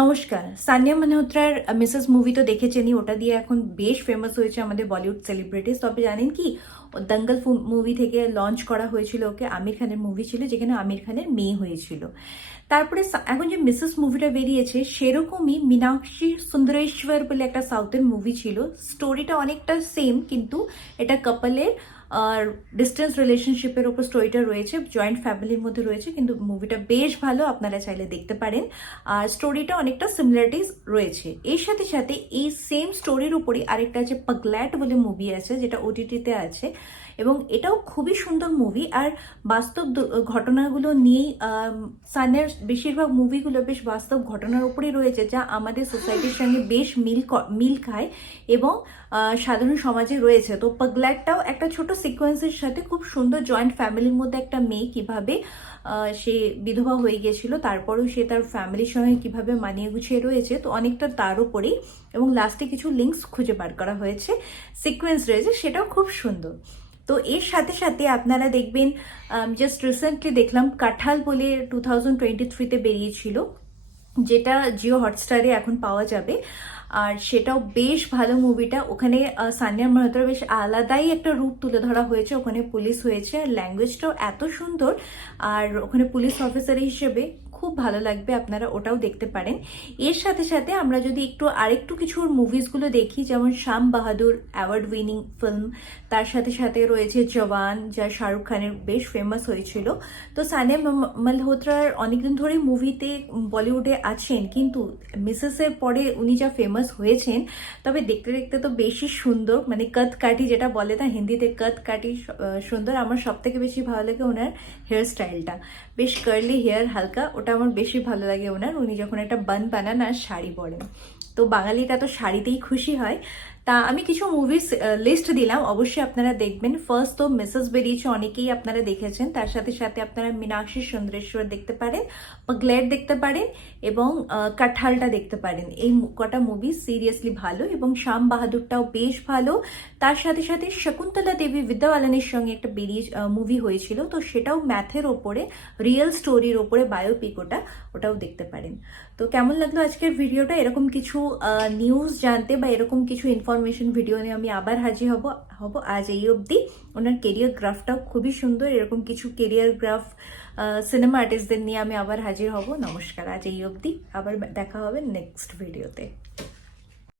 নমস্কার। Sania মালহোত্রার Mrs movie তো দেখেছেনই, ওটা দিয়ে এখন বেশ ফেমাস হয়েছে আমাদের বলিউড সেলিব্রিটিস। তবে জানেন কি, দঙ্গল মুভি থেকে লঞ্চ করা হয়েছিল ওকে। আমির খানের মুভি ছিল, যেখানে আমির খানের মেয়ে হয়েছিল। তারপরে এখন যে মিসেস মুভিটা বেরিয়েছে, সেরকমই মীনাক্ষী সুন্দরেশ্বর বলে একটা সাউথের মুভি ছিল। স্টোরিটা অনেকটা সেম, কিন্তু এটা কাপলের আর ডিস্টেন্স রিলেশনশিপের ওপর স্টোরিটা রয়েছে, জয়েন্ট ফ্যামিলির মধ্যে রয়েছে। কিন্তু মুভিটা বেশ ভালো, আপনারা চাইলে দেখতে পারেন। আর স্টোরিটা অনেকটা সিমিলারিটিস রয়েছে। এর সাথে সাথে এই সেম স্টোরির উপরই আরেকটা আছে পাগল্যাট বলে মুভি আছে, যেটা ওটিটিতে আছে, এবং এটাও খুবই সুন্দর মুভি। আর বাস্তব ঘটনাগুলো নিয়েই সানের বেশিরভাগ মুভিগুলো বেশ বাস্তব ঘটনার উপরেই রয়েছে, যা আমাদের সোসাইটির সঙ্গে বেশ মিল খায় এবং সাধারণ সমাজে রয়েছে। তো পাগল্যাটটাও একটা ছোট সিকোয়েন্সের সাথে খুব সুন্দর, জয়েন্ট ফ্যামিলির মধ্যে একটা মেয়ে কিভাবে সে বিধবা হয়ে গেছিল, তারপরেও সে তার ফ্যামিলির সঙ্গে কিভাবে মানিয়ে গুছিয়ে রয়েছে, তো অনেকটা তার উপরেই। এবং লাস্টে কিছু লিঙ্কস খুঁজে বার করা হয়েছে, সিকোয়েন্স রয়েছে, সেটাও খুব সুন্দর। তো এর সাথে সাথে আপনারা দেখবেন, জাস্ট রিসেন্টলি দেখলাম কাঁঠাল বলে 2023-তে বেরিয়েছিল, যেটা জিও হটস্টারে এখন পাওয়া যাবে। আর সেটাও বেশ ভালো মুভিটা। ওখানে সানিয়া মালহোত্রা বেশ আলাদাই একটা রূপ তুলে ধরা হয়েছে। ওখানে পুলিশ হয়েছে, আর ল্যাঙ্গুয়েজটাও এত সুন্দর। আর ওখানে পুলিশ অফিসার হিসেবে খুব ভালো লাগবে, আপনারা ওটাও দেখতে পারেন। এর সাথে সাথে আমরা যদি আরেকটু কিছু মুভিসগুলো দেখি, যেমন শ্যাম বাহাদুর অ্যাওয়ার্ড উইনিং ফিল্ম, তার সাথে সাথে রয়েছে জওয়ান, যা শাহরুখ খানের বেশ ফেমাস হয়েছিল। তো সানিয়া মালহোত্রার অনেকদিন ধরেই মুভিতে বলিউডে আছেন, কিন্তু মিসেসের পরে উনি যা ফেমাস হয়েছেন, তবে দেখতে দেখতে তো বেশি সুন্দর, মানে কত কাটি যেটা বলে না হিন্দিতে, কত কাটি সুন্দর। আমার সব থেকে বেশি ভালো লাগে ওনার হেয়ার স্টাইলটা, বেশ কার্লি হেয়ার, হালকা, ওটা আমার বেশি ভালো লাগে ওনার। উনি যখন একটা বান বানান আর শাড়ি পরেন, তো বাঙালিটা তো শাড়িতেই খুশি হয়। তা আমি কিছু মুভিস লিস্ট দিলাম, অবশ্যই আপনারা দেখবেন। ফার্স্ট তো মিসেস বেরিয়েছে, অনেকেই আপনারা দেখেছেন। তার সাথে সাথে আপনারা মীনাক্ষী সুন্দরেশ্বর দেখতে পারেন, পাগল্যাট দেখতে পারেন, এবং কাঁঠালটা দেখতে পারেন। এই কটা মুভি সিরিয়াসলি ভালো, এবং শ্যাম বাহাদুরটাও বেশ ভালো। তার সাথে সাথে শকুন্তলা দেবী বিদ্যা বালানের সঙ্গে একটা মুভি হয়েছিল, তো সেটাও ম্যাথের ওপরে, রিয়েল স্টোরির ওপরে বায়োপিক, ওটাও দেখতে পারেন। তো কেমন লাগলো আজকের ভিডিওটা? এরকম কিছু নিউজ জানতে বা এরকম কিছু ইনফরমেশন ভিডিও নিয়ে আমি আবার হাজির হব। আজ এই অবধি। ওনার কেরিয়ার গ্রাফটাও খুবই সুন্দর। এরকম কিছু কেরিয়ার গ্রাফ সিনেমা আর্টিস্টদের নিয়ে আমি আবার হাজির হব। নমস্কার, আজ এই অবধি। আবার দেখা হবে নেক্সট ভিডিওতে।